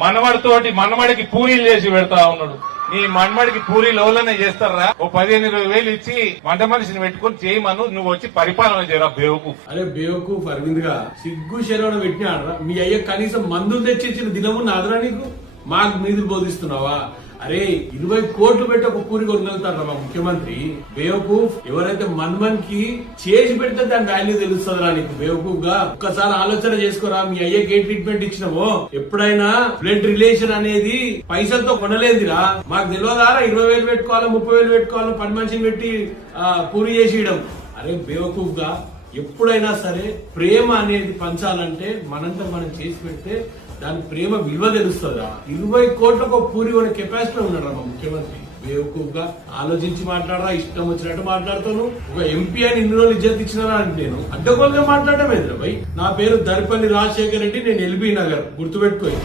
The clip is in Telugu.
మనవడికి పూరీలు చేసి పెడతా ఉన్నాడు. నీ మనమడికి పూరీలు ఎవరైనా చేస్తారా? ఓ 15-20 వేలు ఇచ్చి వంట మనిషిని పెట్టుకుని చేయమను, నువ్వు వచ్చి పరిపాలన చేయరా బేవకూఫ్. అరే బేవకూఫ్ అరవింద్ గా సిగ్గు శరవణ పెట్టినాడరా? మీ అయ్య కనీసం మందులు తెచ్చిచ్చిన దినము నాదరా నీకు? మాకు మీదులు బోధిస్తున్నావా? అరే 20 కోట్లు పెట్టి ఒక పూరి కొనగలుగుతారా మా ముఖ్యమంత్రి? బేవకూఫ్, ఎవరైతే మన్మన్ కి చేసి పెడితే దాని వాల్యూ తెలుస్తుందిరా నీకు? బేవకూఫ్ గా ఒక్కసారి ఆలోచన చేసుకోరా. మీ అయ్యకి ఏ ట్రీట్మెంట్ ఇచ్చినావో? ఎప్పుడైనా బ్లడ్ రిలేషన్ అనేది పైసలతో కొనలేదురా. మాకు తెలియదారా 20 వేలు పెట్టుకోవాలా 30 వేలు పెట్టుకోవాలా పని మనిషిని పెట్టి పూరి చేసేయడం? అరే బేవకూఫ్ గా, ఎప్పుడైనా సరే ప్రేమ అనేది పంచాలంటే మనంతా మనం చేసి పెడితే దాని ప్రేమ విలువ తెలుస్తుందా? 20 కోట్లకు పూరి కొనే కెపాసిటీ ఉన్నాడు మా ముఖ్యమంత్రి. బేవకూఫ్ గా ఆలోచించి మాట్లాడరా. ఇష్టం వచ్చినట్టు మాట్లాడుతాను. ఒక ఎంపీ అని ఇన్ని రోజులు ఇజ్జత్ ఇచ్చినారా అని నేను అడ్డగోలుగా మాట్లాడటం ఏంద్రా భయ్? నా పేరు దర్పల్లి రాజశేఖర్ రెడ్డి, నేను ఎల్బీ నగర్, గుర్తుపెట్టుకోండి.